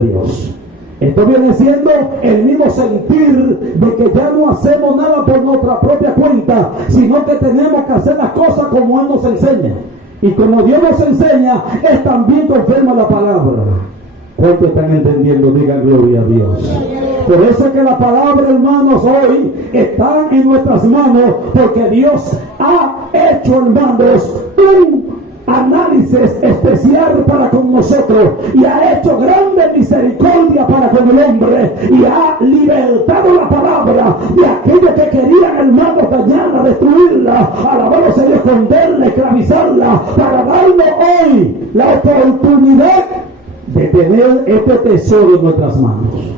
Dios. Esto viene siendo el mismo sentir de que ya no hacemos nada por nuestra propia cuenta, sino que tenemos que hacer las cosas como Él nos enseña. Y como Dios nos enseña, es también conforme a la palabra. ¿Cuántos están entendiendo? Digan gloria a Dios. Por eso es que la palabra, hermanos, hoy está en nuestras manos, porque Dios ha hecho, hermanos, un análisis especial para con nosotros y ha hecho grande misericordia para con el hombre y ha libertado la palabra de aquellos que querían, hermanos, dañarla, destruirla, alabarlo, esconderla, esclavizarla, para darnos hoy la oportunidad de tener este tesoro en nuestras manos.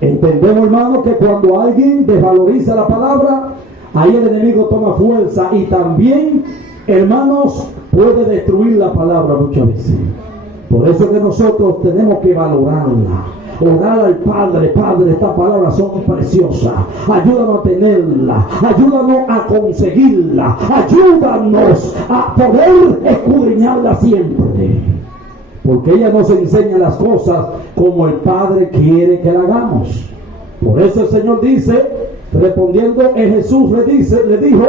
Entendemos, hermanos, que cuando alguien desvaloriza la palabra, ahí el enemigo toma fuerza y también, hermanos, puede destruir la palabra muchas veces. Por eso que nosotros tenemos que valorarla, orar al Padre: Padre, estas palabras son preciosas, ayúdanos a tenerla, ayúdanos a conseguirla, ayúdanos a poder escudriñarla siempre, porque ella nos enseña las cosas como el Padre quiere que la hagamos. Por eso el Señor dice, respondiendo Jesús le dijo: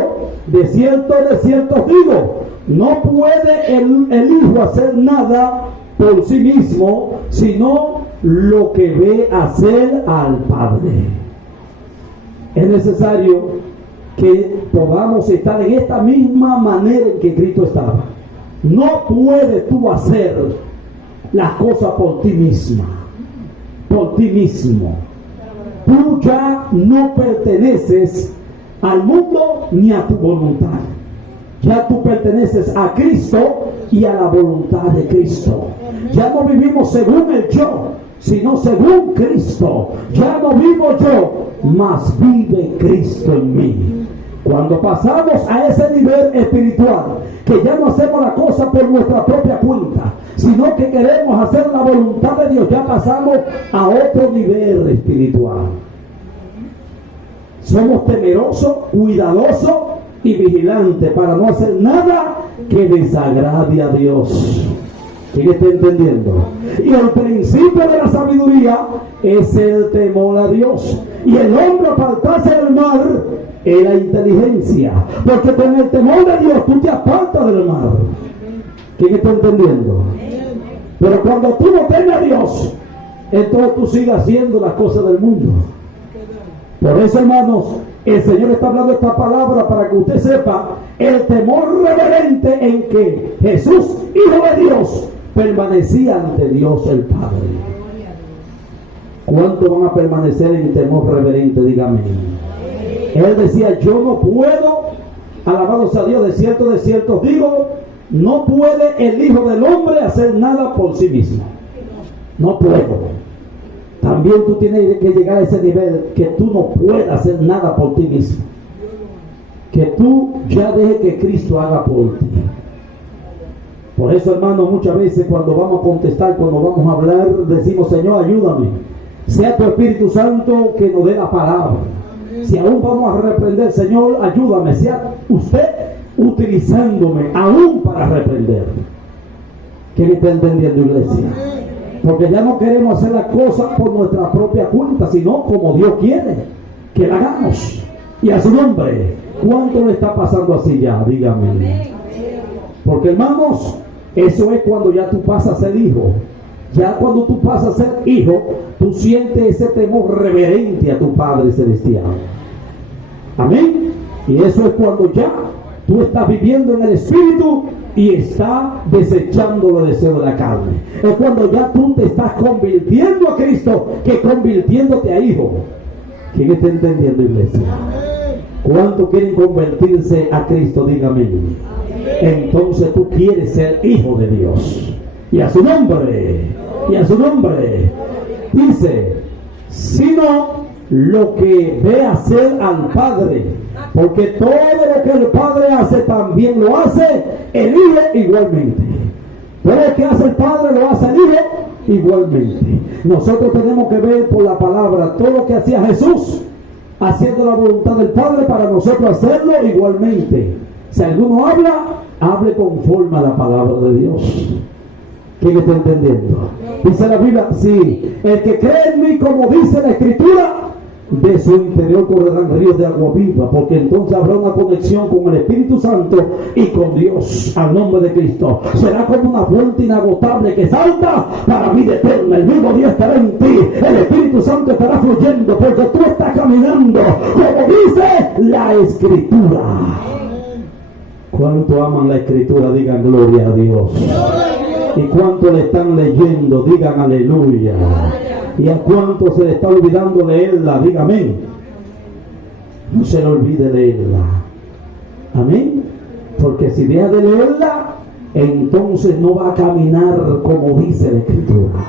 de cierto os digo, no puede el Hijo hacer nada por sí mismo, sino lo que ve hacer al Padre. Es necesario que podamos estar en esta misma manera en que Cristo estaba. No puedes tú hacer las cosas por ti misma, por ti mismo. Tú ya no perteneces al mundo ni a tu voluntad. Ya tú perteneces a Cristo y a la voluntad de Cristo. Ya no vivimos según el yo, sino según Cristo. Ya no vivo yo, mas vive Cristo en mí. Cuando pasamos a ese nivel espiritual, que ya no hacemos la cosa por nuestra propia cuenta, sino que queremos hacer la voluntad de Dios, ya pasamos a otro nivel espiritual. Somos temerosos, cuidadosos y vigilantes para no hacer nada que desagrade a Dios. ¿Quién está entendiendo? Y el principio de la sabiduría es el temor a Dios. Y el hombre apartarse del mal es la inteligencia. Porque con el temor de Dios tú te apartas del mal. ¿Quién está entendiendo? Pero cuando tú no temes a Dios, entonces tú sigues haciendo las cosas del mundo. Por eso, hermanos, el Señor está hablando esta palabra para que usted sepa el temor reverente en que Jesús, Hijo de Dios, permanecía ante Dios el Padre. ¿Cuántos van a permanecer en temor reverente? Dígame. Él decía: yo no puedo, alabados a Dios, de cierto os digo, no puede el Hijo del Hombre hacer nada por sí mismo. No puedo. También tú tienes que llegar a ese nivel que tú no puedas hacer nada por ti mismo. Que tú ya dejes que Cristo haga por ti. Por eso, hermanos, muchas veces cuando vamos a contestar, cuando vamos a hablar, decimos: Señor, ayúdame. Sea tu Espíritu Santo que nos dé la palabra. Si aún vamos a reprender, Señor, ayúdame. Sea usted utilizándome aún para reprender. ¿Quién está entendiendo, iglesia? Porque ya no queremos hacer las cosas por nuestra propia cuenta, sino como Dios quiere que la hagamos. Y a su nombre, ¿cuánto le está pasando así ya? Dígame. Porque, hermanos, eso es cuando ya tú pasas a ser hijo. Ya cuando tú pasas a ser hijo, tú sientes ese temor reverente a tu Padre Celestial. Amén. Y eso es cuando ya tú estás viviendo en el Espíritu y está desechando los deseos de la carne. Es cuando ya tú te estás convirtiendo a Cristo que convirtiéndote a hijo. ¿Quién está entendiendo, iglesia? ¿Cuántos quieren convertirse a Cristo? Dígame. Entonces tú quieres ser hijo de Dios. Y a su nombre, dice: sino lo que ve hacer al Padre, porque todo lo que el Padre hace también lo hace el Hijo igualmente. Todo lo que hace el Padre lo hace el Hijo igualmente. Nosotros tenemos que ver por la palabra todo lo que hacía Jesús, haciendo la voluntad del Padre, para nosotros hacerlo igualmente. Si alguno habla, hable conforme a la palabra de Dios. ¿Quién está entendiendo? Dice la Biblia, sí, el que cree en mí, como dice la Escritura, de su interior correrán ríos de agua viva, porque entonces habrá una conexión con el Espíritu Santo y con Dios, al nombre de Cristo. Será como una fuente inagotable que salta para vida eterna. El mismo Dios estará en ti, el Espíritu Santo estará fluyendo, porque tú estás caminando como dice la Escritura. ¿Cuánto aman la Escritura? Digan gloria a Dios. ¿Y cuánto le están leyendo? Digan aleluya. ¿Y a cuánto se le está olvidando leerla? Diga amén. No se le olvide leerla. Amén. Porque si deja de leerla, entonces no va a caminar como dice la Escritura.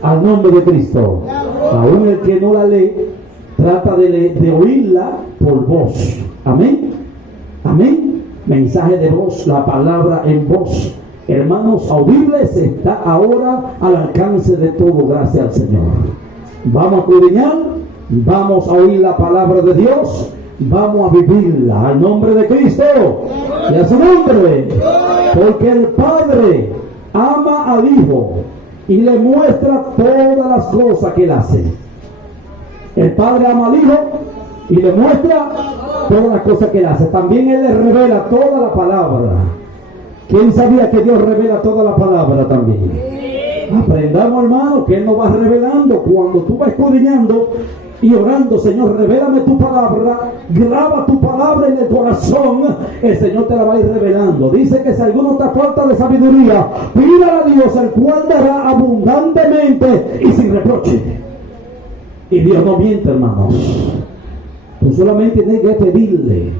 Al nombre de Cristo. Aún el que no la lee, trata de oírla por voz. Amén. Amén. Mensaje de voz, la palabra en voz. Hermanos, audibles, está ahora al alcance de todo, gracias al Señor. Vamos a escudriñar, vamos a oír la palabra de Dios, vamos a vivirla al nombre de Cristo y a su nombre, porque el Padre ama al Hijo y le muestra todas las cosas que él hace. El Padre ama al Hijo y le muestra todas las cosas que él hace. También él le revela toda la palabra. ¿Quién sabía que Dios revela toda la palabra también? Aprendamos, hermano, que Él nos va revelando. Cuando tú vas escudriñando y orando, Señor, revélame tu palabra, graba tu palabra en el corazón, el Señor te la va a ir revelando. Dice que si alguno te falta de sabiduría, pídala a Dios, el cual dará abundantemente y sin reproche. Y Dios no miente, hermanos. Tú solamente tienes que pedirle,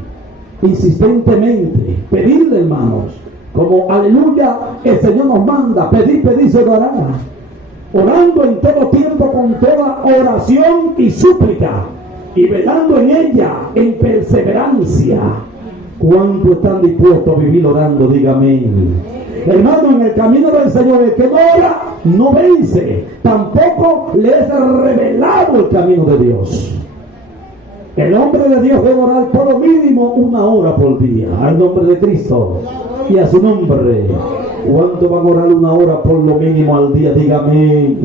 insistentemente, pedirle, hermanos. Como aleluya, el Señor nos manda, pedir, se dará. Orando en todo tiempo con toda oración y súplica, y velando en ella en perseverancia. ¿Cuánto están dispuestos a vivir orando? Dígame. Hermano, en el camino del Señor, el que no ora, no vence. Tampoco le es revelado el camino de Dios. El hombre de Dios debe orar por lo mínimo 1 hora por día, al nombre de Cristo y a su nombre. ¿Cuánto van a orar 1 hora por lo mínimo al día? Dígame.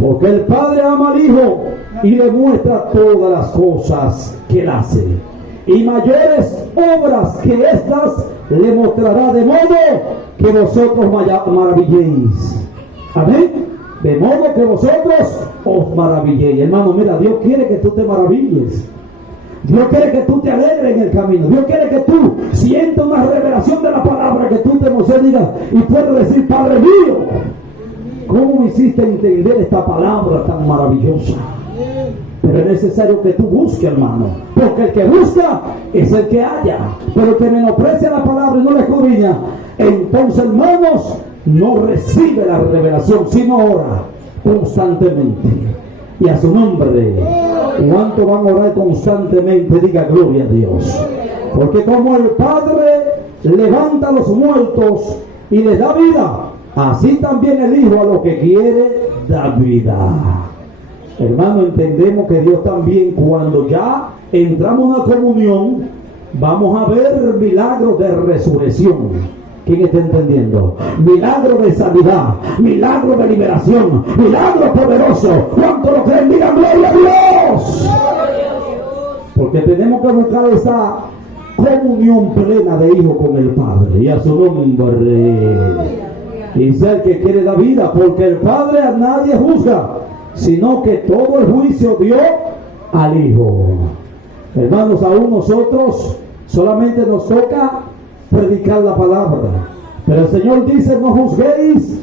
Porque el Padre ama al Hijo y le muestra todas las cosas que él hace. Y mayores obras que estas le mostrará, de modo que vosotros maravilléis. Amén. De modo que vosotros os maravilléis. Hermano, mira, Dios quiere que tú te maravilles. Dios quiere que tú te alegres en el camino. Dios quiere que tú sientas una revelación de la palabra, que tú te emociones y puedas decir: Padre mío, ¿cómo me hiciste entender esta palabra tan maravillosa? Pero es necesario que tú busques, hermano, porque el que busca es el que halla. Pero el que menosprecia la palabra y no la escudriña, entonces, hermanos, no recibe la revelación, sino ora constantemente. Y a su nombre, ¿cuánto van a orar constantemente? Diga gloria a Dios. Porque como el Padre levanta a los muertos y les da vida, así también el Hijo a lo que quiere da vida. Hermano, entendemos que Dios también, cuando ya entramos en una comunión, vamos a ver milagros de resurrección. ¿Quién está entendiendo? Milagro de sanidad, milagro de liberación, milagro poderoso. ¿Cuánto lo creen? Digan gloria a Dios. Porque tenemos que buscar esa comunión plena de hijo con el Padre y a su nombre. Y ser que quiere la vida, porque el Padre a nadie juzga, sino que todo el juicio dio al Hijo. Hermanos, aún nosotros solamente nos toca predicar la palabra, pero el Señor dice: no juzguéis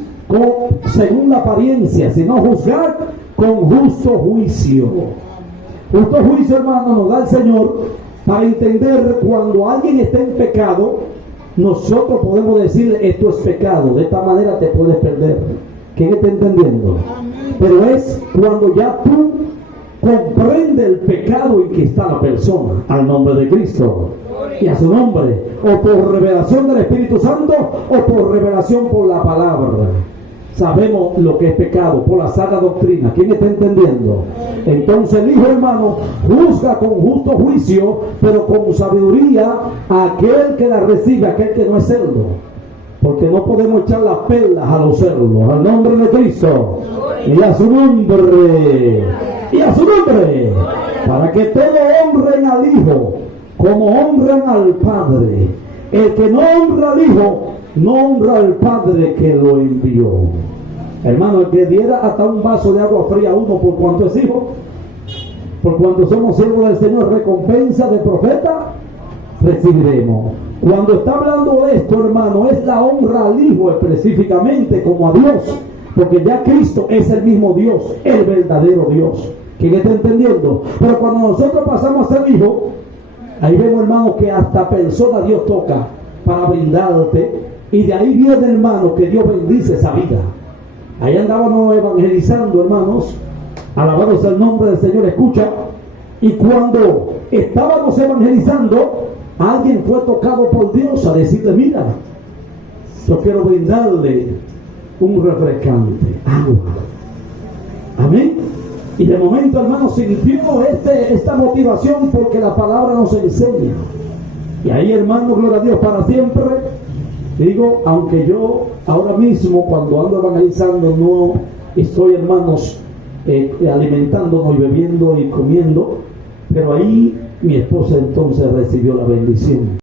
según la apariencia, sino juzgad con justo juicio. Justo juicio, hermano, nos da el Señor para entender cuando alguien está en pecado. Nosotros podemos decir: esto es pecado, de esta manera te puedes perder. ¿Quién está entendiendo? Pero es cuando ya tú comprendes el pecado en que está la persona, al nombre de Cristo y a su nombre, o por revelación del Espíritu Santo o por revelación por la palabra. Sabemos lo que es pecado por la sana doctrina. ¿Quién está entendiendo? Entonces el Hijo, hermano, juzga con justo juicio, pero con sabiduría a aquel que la recibe, aquel que no es cerdo. porque no podemos echar las perlas a los cerdos. Al nombre de Cristo y a su nombre, y a su nombre, para que todos honren al Hijo como honran al Padre. El que no honra al Hijo no honra al Padre que lo envió. Hermano, el que diera hasta un vaso de agua fría a uno por cuanto es hijo, por cuanto somos siervos del Señor, recompensa de profeta recibiremos. Cuando está hablando de esto, hermano, es la honra al Hijo específicamente como a Dios, porque ya Cristo es el mismo Dios, el verdadero Dios. ¿Quién está entendiendo? Pero cuando nosotros pasamos a ser hijo, ahí vemos, hermano, que hasta persona Dios toca para brindarte, y de ahí viene, hermano, que Dios bendice esa vida. Ahí andábamos evangelizando, hermanos, alabado sea el nombre del Señor. Escucha, y cuando estábamos evangelizando, alguien fue tocado por Dios a decirle: mira, yo quiero brindarle un refrescante, agua. Amén. Y de momento, hermano, sintió esta motivación, porque la palabra nos enseña. Y ahí, hermano, gloria a Dios para siempre. Digo, aunque yo ahora mismo, cuando ando evangelizando, no estoy, hermanos, alimentándonos y bebiendo y comiendo, pero ahí mi esposa entonces recibió la bendición.